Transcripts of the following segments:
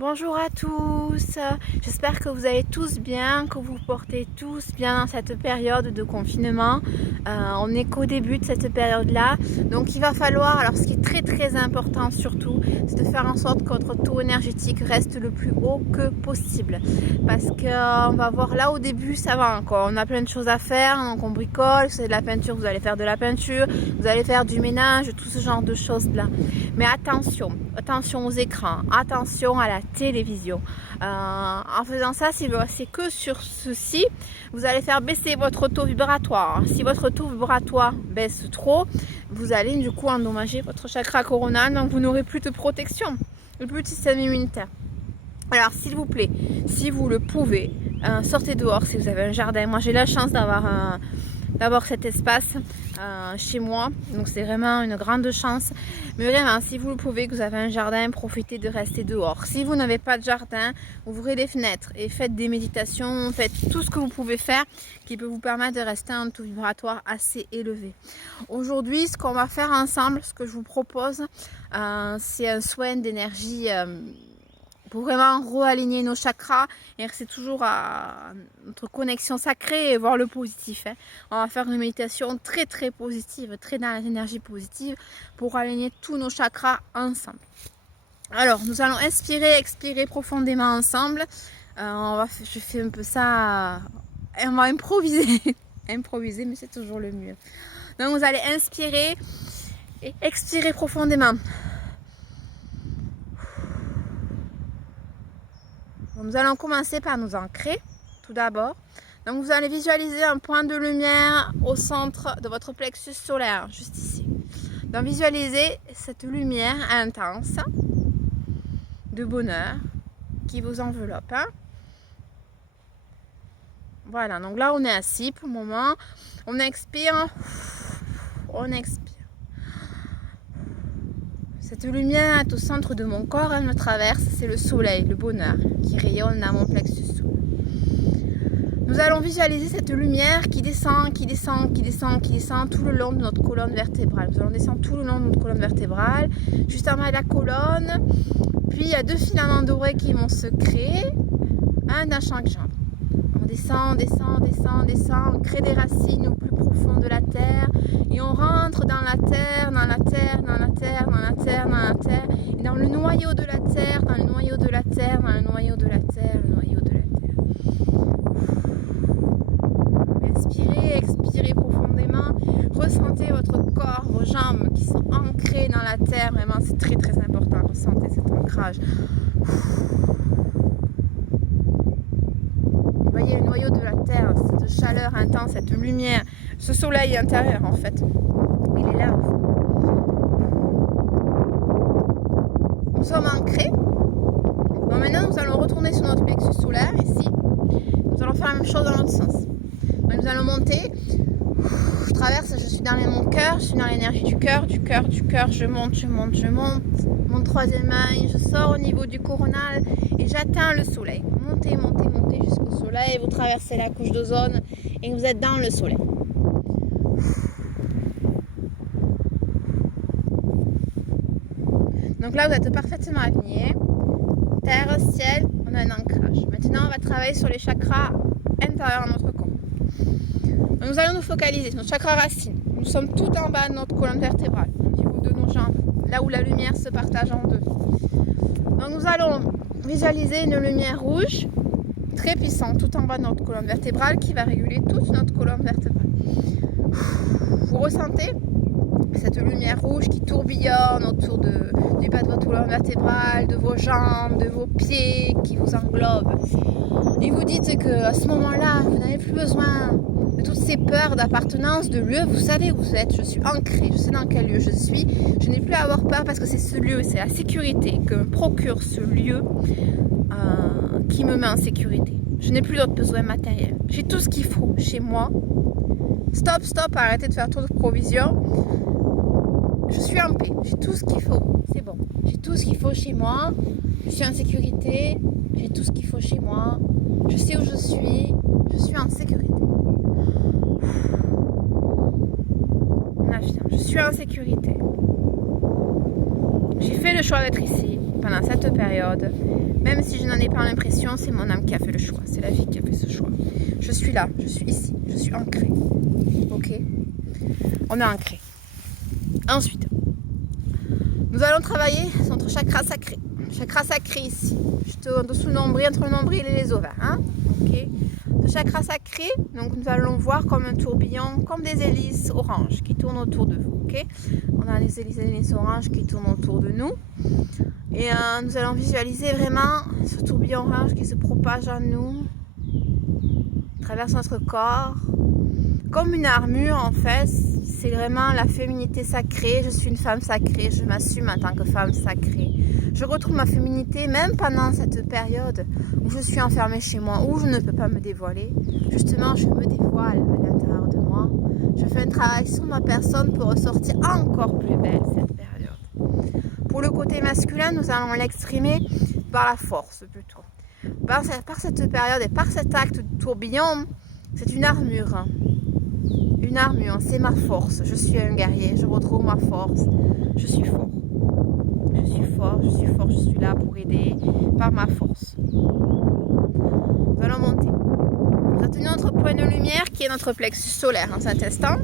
Bonjour à tous, j'espère que vous allez tous bien, que vous portez tous bien dans cette période de confinement. On n'est qu'au début de cette période-là, donc il va falloir, alors ce qui est très important surtout, c'est de faire en sorte que votre taux énergétique reste le plus haut que possible. Parce qu'on va voir là au début, ça va encore, on a plein de choses à faire, donc on bricole, si c'est de la peinture, vous allez faire de la peinture, vous allez faire du ménage, tout ce genre de choses-là. Mais attention aux écrans, attention à la télévision. En faisant ça, si c'est que sur ceci, vous allez faire baisser votre taux vibratoire. Si votre taux vibratoire baisse trop, vous allez du coup endommager votre chakra coronal, donc vous n'aurez plus de protection, plus de système immunitaire. Alors s'il vous plaît, si vous le pouvez, sortez dehors si vous avez un jardin. Moi j'ai la chance d'avoir cet espace chez moi, donc c'est vraiment une grande chance. Mais vraiment, si vous le pouvez, que vous avez un jardin, profitez de rester dehors. Si vous n'avez pas de jardin, ouvrez les fenêtres et faites des méditations, faites tout ce que vous pouvez faire qui peut vous permettre de rester à un taux vibratoire assez élevé. Aujourd'hui, ce qu'on va faire ensemble, ce que je vous propose, c'est un soin d'énergie pour vraiment réaligner nos chakras et rester toujours à notre connexion sacrée et voir le positif. On va faire une méditation très positive, très dans l'énergie positive pour aligner tous nos chakras ensemble. Alors, nous allons inspirer, expirer profondément ensemble. Je fais un peu ça, on va improviser. Improviser, mais c'est toujours le mieux. Donc, vous allez inspirer et expirer profondément. Nous allons commencer par nous ancrer tout d'abord. Donc vous allez visualiser un point de lumière au centre de votre plexus solaire, juste ici. Donc visualisez cette lumière intense de bonheur qui vous enveloppe. Voilà, donc là on est assis pour le moment. On expire. On expire. Cette lumière est au centre de mon corps, elle me traverse, c'est le soleil, le bonheur qui rayonne à mon plexus solaire. Nous allons visualiser cette lumière qui descend tout le long de notre colonne vertébrale. Nous allons descendre tout le long de notre colonne vertébrale, juste en bas de la colonne. Puis il y a deux filaments dorés qui vont se créer, un dans chaque jambe. On descend, on crée des racines au plus profond de la terre et on rentre dans la terre, et dans le noyau de la terre, Inspirez, expirez profondément, ressentez votre corps, vos jambes qui sont ancrées dans la terre, vraiment c'est très important, ressentez cet ancrage. Voyez le noyau de la terre, cette chaleur intense, cette lumière, ce soleil intérieur en fait, il est là. Nous sommes ancrés. Bon, maintenant nous allons retourner sur notre plexus solaire ici. Nous allons faire la même chose dans l'autre sens. Donc, nous allons monter. Je traverse, je suis dans mon cœur, je suis dans l'énergie du cœur, je monte. Mon troisième œil, je sors au niveau du coronal et j'atteins le soleil. Montez jusqu'au soleil, vous traversez la couche d'ozone et vous êtes dans le soleil. Donc là, vous êtes parfaitement aligné. Terre, ciel, on a un ancrage. Maintenant, on va travailler sur les chakras intérieurs de notre corps. Donc, nous allons nous focaliser sur notre chakra racine. Nous sommes tout en bas de notre colonne vertébrale, au niveau de nos jambes, là où la lumière se partage en deux. Donc nous allons visualiser une lumière rouge, très puissante, tout en bas de notre colonne vertébrale, qui va réguler toute notre colonne vertébrale. Vous ressentez cette lumière rouge qui tourbillonne autour du bas de votre colonne vertébrale, de vos jambes, de vos pieds, qui vous englobe. Et vous dites qu'à ce moment-là, vous n'avez plus besoin de toutes ces peurs d'appartenance, de lieu. Vous savez où vous êtes, je suis ancrée, je sais dans quel lieu je suis. Je n'ai plus à avoir peur parce que c'est ce lieu, c'est la sécurité que me procure ce lieu qui me met en sécurité. Je n'ai plus d'autres besoins matériels. J'ai tout ce qu'il faut chez moi. Stop, arrêtez de faire trop de provisions. Je suis en paix, j'ai tout ce qu'il faut, c'est bon. J'ai tout ce qu'il faut chez moi, je suis en sécurité, j'ai tout ce qu'il faut chez moi, je sais où je suis en sécurité. On affirme, je suis en sécurité. J'ai fait le choix d'être ici, pendant cette période, même si je n'en ai pas l'impression, c'est mon âme qui a fait le choix, c'est la vie qui a fait ce choix. Je suis là, je suis ici, je suis ancrée. Ok? On est ancré. Ensuite, nous allons travailler sur notre chakra sacré. Chakra sacré ici, juste en dessous le nombril, entre le nombril et les ovaires. Hein? Ok? Le chakra sacré, donc nous allons voir comme un tourbillon, comme des hélices oranges qui tournent autour de vous. Okay, on a les hélices oranges qui tournent autour de nous. Et nous allons visualiser vraiment ce tourbillon orange qui se propage en nous, traverse notre corps, comme une armure en fait. C'est vraiment la féminité sacrée. Je suis une femme sacrée, je m'assume en tant que femme sacrée. Je retrouve ma féminité même pendant cette période où je suis enfermée chez moi, où je ne peux pas me dévoiler. Justement, je me dévoile à l'intérieur de moi. Je fais un travail sur ma personne pour ressortir encore plus belle cette période. Pour le côté masculin, nous allons l'exprimer par la force plutôt. Par cette période et par cet acte de tourbillon, c'est une armure. Une armure, c'est ma force. Je suis un guerrier, je retrouve ma force. Je suis fort. Je suis fort, je suis fort, je suis là pour aider par ma force. Nous allons monter. Nous allons tenir notre point de lumière qui est notre plexus solaire en cet instant.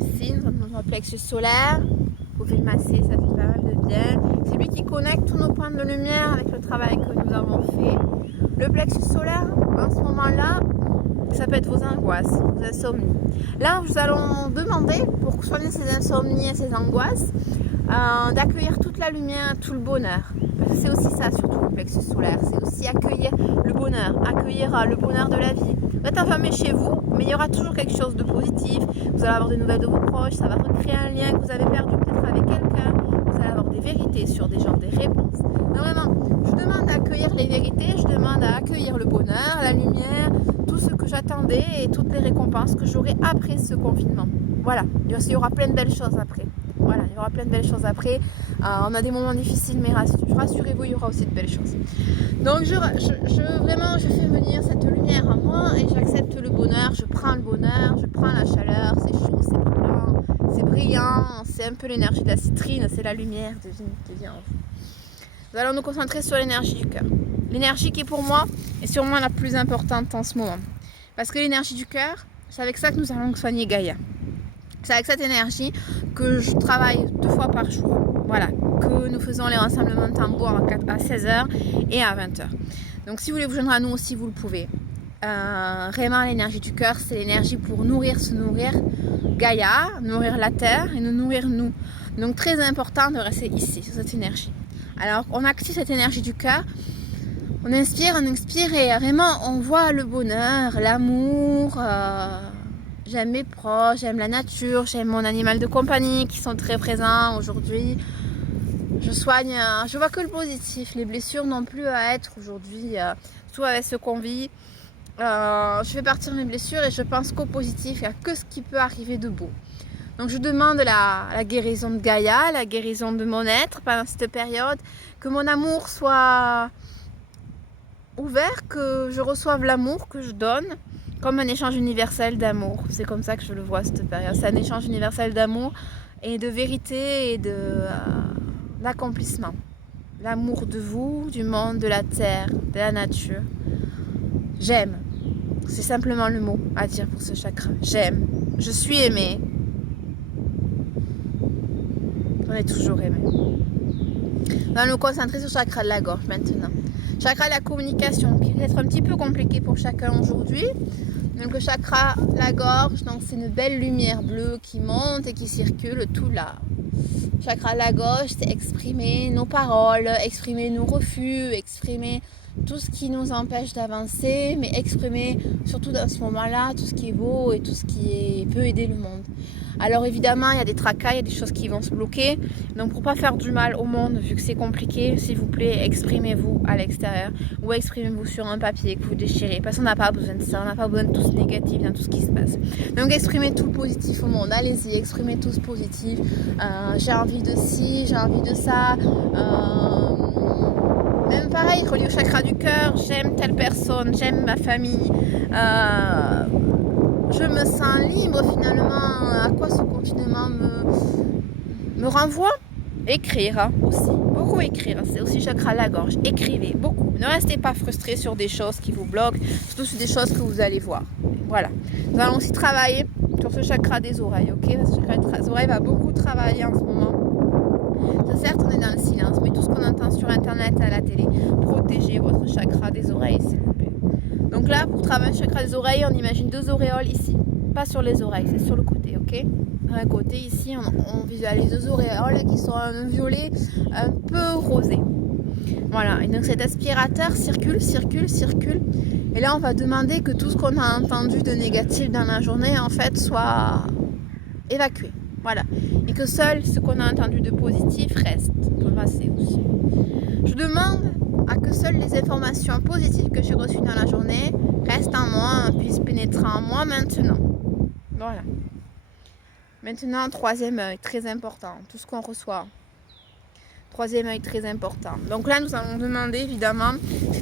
Ici, notre plexus solaire. Vous pouvez le masser, ça fait pas mal de bien. C'est lui qui connecte tous nos points de lumière avec le travail que nous avons fait. Le plexus solaire, en ce moment-là, ça peut être vos angoisses, vos insomnies. Là, nous allons demander, pour soigner ces insomnies et ces angoisses, d'accueillir toute la lumière, tout le bonheur. Parce que c'est aussi ça, surtout le plexus solaire. C'est aussi accueillir le bonheur de la vie. Vous êtes enfermé chez vous, mais il y aura toujours quelque chose de positif. Vous allez avoir des nouvelles de vos proches, ça va recréer un lien que vous avez perdu peut-être avec quelqu'un. Vous allez avoir des vérités sur des gens, des réponses. Non, vraiment, je demande à accueillir les vérités, je demande à accueillir le bonheur, la lumière, tout ce que j'attendais et toutes les récompenses que j'aurai après ce confinement. Voilà, il y aura plein de belles choses après. Voilà, il y aura plein de belles choses après. On a des moments difficiles, mais rassurez-vous, il y aura aussi de belles choses. Donc, vraiment, je fais venir cette lumière en moi et j'accepte le bonheur. Je prends le bonheur, je prends la chaleur. C'est chaud, c'est brillant. C'est un peu l'énergie de la citrine, c'est la lumière de vie qui vient en vous. Nous allons nous concentrer sur l'énergie du cœur. L'énergie qui, pour moi, est sûrement la plus importante en ce moment. Parce que l'énergie du cœur, c'est avec ça que nous allons soigner Gaïa. C'est avec cette énergie que je travaille 2 fois par jour. Voilà, que nous faisons les rassemblements de tambours à 16h et à 20h. Donc si vous voulez vous joindre à nous aussi, vous le pouvez. Vraiment, l'énergie du cœur, c'est l'énergie pour se nourrir Gaïa, nourrir la terre et nous nourrir nous. Donc très important de rester ici, sur cette énergie. Alors, on active cette énergie du cœur. On inspire et vraiment, on voit le bonheur, l'amour. J'aime mes proches, j'aime la nature, j'aime mon animal de compagnie qui sont très présents aujourd'hui. Je soigne, je vois que le positif. Les blessures n'ont plus à être aujourd'hui, surtout avec ce qu'on vit. Je fais partir mes blessures et je pense qu'au positif, il n'y a que ce qui peut arriver de beau. Donc je demande la guérison de Gaïa, la guérison de mon être pendant cette période, que mon amour soit ouvert, que je reçoive l'amour que je donne. Comme un échange universel d'amour. C'est comme ça que je le vois cette période. C'est un échange universel d'amour et de vérité et d'accomplissement. L'amour de vous, du monde, de la terre, de la nature. J'aime. C'est simplement le mot à dire pour ce chakra. J'aime. Je suis aimée. On est toujours aimé. On va nous concentrer sur le chakra de la gorge maintenant. Chakra de la communication, qui va être un petit peu compliqué pour chacun aujourd'hui. Donc le chakra de la gorge, donc c'est une belle lumière bleue qui monte et qui circule tout là. Chakra de la gorge, c'est exprimer nos paroles, exprimer nos refus, exprimer tout ce qui nous empêche d'avancer, mais exprimer surtout dans ce moment-là tout ce qui est beau et tout ce qui peut aider le monde. Alors évidemment, il y a des tracas, il y a des choses qui vont se bloquer. Donc pour ne pas faire du mal au monde, vu que c'est compliqué, s'il vous plaît, exprimez-vous à l'extérieur ou exprimez-vous sur un papier que vous déchirez. Parce qu'on n'a pas besoin de ça, on n'a pas besoin de tout ce négatif dans tout ce qui se passe. Donc exprimez tout le positif au monde, allez-y, exprimez tout ce positif. J'ai envie de ci, j'ai envie de ça. Même pareil, relié au chakra du cœur, j'aime telle personne, j'aime ma famille. Je me sens libre finalement. À quoi ce confinement me renvoie? écrire aussi, beaucoup écrire, c'est aussi chakra de la gorge, écrivez beaucoup, ne restez pas frustrés sur des choses qui vous bloquent, surtout sur des choses que vous allez voir. Voilà, nous allons aussi travailler sur ce chakra des oreilles, ok, parce que ce chakra des oreilles va beaucoup travailler en ce moment. Certes, on est dans le silence, mais tout ce qu'on entend sur internet et à la télé, protégez votre chakra des oreilles, s'il vous plaît. Donc là, pour travailler le chakra des oreilles, on imagine 2 auréoles ici, pas sur les oreilles, c'est sur le côté, ok. D'un côté ici, on visualise 2 auréoles qui sont un violet un peu rosé. Voilà, et donc cet aspirateur circule, circule, circule. Et là, on va demander que tout ce qu'on a entendu de négatif dans la journée, en fait, soit évacué. Voilà. Et que seul ce qu'on a entendu de positif reste. On peut passer aussi. Je demande à que seules les informations positives que j'ai reçues dans la journée restent en moi, puissent pénétrer en moi maintenant. Voilà. Maintenant, 3e œil, très important. Tout ce qu'on reçoit. 3e œil, très important. Donc là, nous allons demander, évidemment,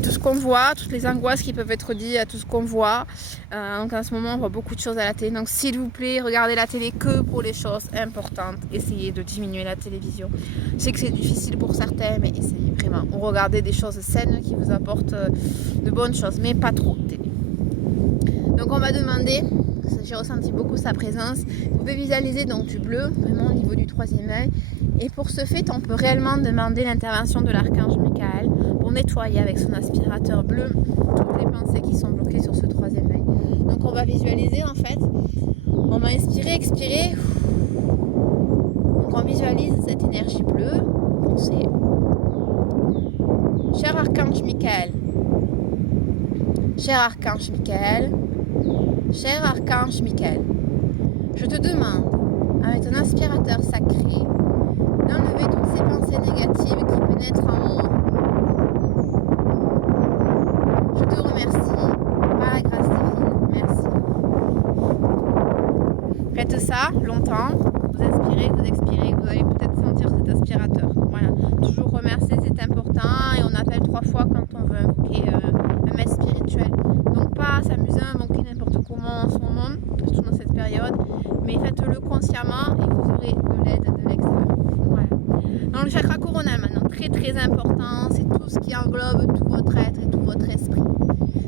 tout ce qu'on voit, toutes les angoisses qui peuvent être dites à tout ce qu'on voit. Donc en ce moment, on voit beaucoup de choses à la télé. Donc s'il vous plaît, regardez la télé que pour les choses importantes. Essayez de diminuer la télévision. Je sais que c'est difficile pour certains, mais essayez vraiment. Ou regardez des choses saines qui vous apportent de bonnes choses, mais pas trop de télé. Donc on va demander... J'ai ressenti beaucoup sa présence. Vous pouvez visualiser donc du bleu, vraiment au niveau du 3e œil. Et pour ce fait, on peut réellement demander l'intervention de l'archange Michael pour nettoyer avec son aspirateur bleu toutes les pensées qui sont bloquées sur ce 3e œil. Donc on va visualiser en fait. On va inspirer, expirer. Donc on visualise cette énergie bleue. Pensez. Cher archange Michael. Cher archange Michael. Cher archange Michael, je te demande, avec ton aspirateur sacré, d'enlever toutes ces pensées négatives qui pénètrent en moi. Je te remercie par la grâce divine. Merci. Faites ça longtemps. Vous inspirez, vous expirez. Vous allez peut-être sentir cet aspirateur. Voilà. Toujours remercier, c'est important. Et on appelle 3 fois quand on veut invoquer un maître spirituel. Donc pas s'amuser à invoquer n'importe comment en ce moment, surtout dans cette période. Mais faites-le consciemment et vous aurez de l'aide de l'extérieur. Voilà. Dans le chakra coronal maintenant, très très important, c'est tout ce qui englobe tout votre être et tout votre esprit.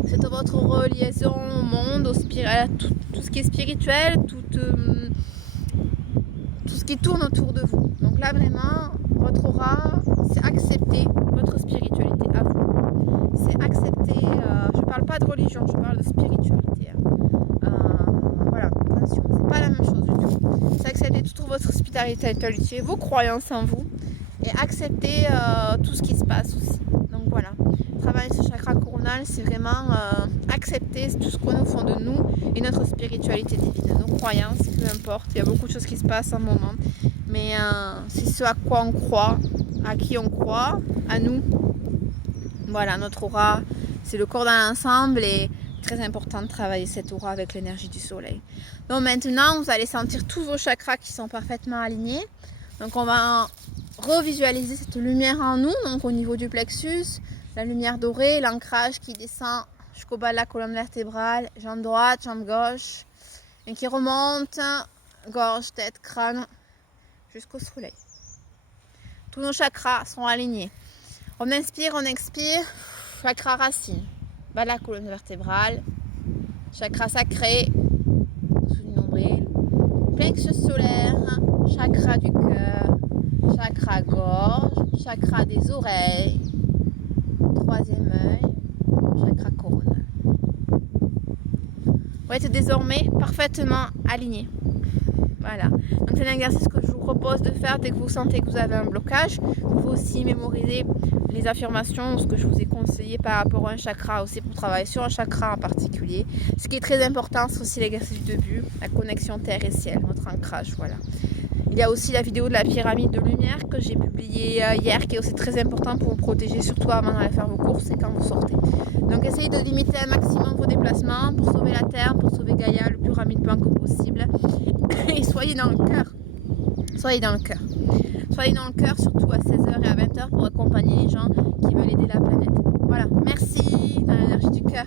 C'est votre reliaison au monde, tout ce qui est spirituel, tout ce qui tourne autour de vous. Donc là vraiment, votre aura, c'est accepter votre spiritualité à vous. C'est accepter, je ne parle pas de religion, je parle de spiritualité. Voilà, attention, c'est pas la même chose du tout. C'est accepter toute votre spiritualité, vos croyances en vous et accepter tout ce qui se passe aussi. Donc voilà, travailler ce chakra coronal, c'est vraiment accepter tout ce qu'on a au fond de nous et notre spiritualité divine, nos croyances, peu importe. Il y a beaucoup de choses qui se passent en ce moment, mais c'est ce à quoi on croit, à qui on croit, à nous. Voilà, notre aura, c'est le corps dans l'ensemble et très important de travailler cette aura avec l'énergie du soleil. Donc maintenant, vous allez sentir tous vos chakras qui sont parfaitement alignés. Donc on va revisualiser cette lumière en nous, donc au niveau du plexus, la lumière dorée, l'ancrage qui descend jusqu'au bas de la colonne vertébrale, jambe droite, jambe gauche, et qui remonte, gorge, tête, crâne, jusqu'au soleil. Tous nos chakras sont alignés. On inspire, on expire, chakra racine, bas de la colonne vertébrale, chakra sacré, sous le nombril, plexus solaire, chakra du cœur, chakra gorge, chakra des oreilles, 3e œil, chakra coronal. Vous êtes désormais parfaitement aligné. Voilà. Donc c'est un exercice que je vous propose de faire dès que vous sentez que vous avez un blocage. Vous pouvez aussi mémoriser les affirmations, ce que je vous ai conseillé par rapport à un chakra aussi pour travailler sur un chakra en particulier. Ce qui est très important, c'est aussi l'exercice du début, la connexion terre et ciel, votre ancrage. Voilà. Il y a aussi la vidéo de la pyramide de lumière que j'ai publiée hier, qui est aussi très important pour vous protéger, surtout avant d'aller faire vos courses et quand vous sortez. Donc essayez de limiter un maximum vos déplacements pour sauver la Terre, pour sauver Gaïa le plus rapidement que possible. Et soyez dans le cœur. Soyez dans le cœur. Soyez dans le cœur, surtout à 16h et à 20h pour accompagner les gens qui veulent aider la planète. Voilà, merci dans l'énergie du cœur.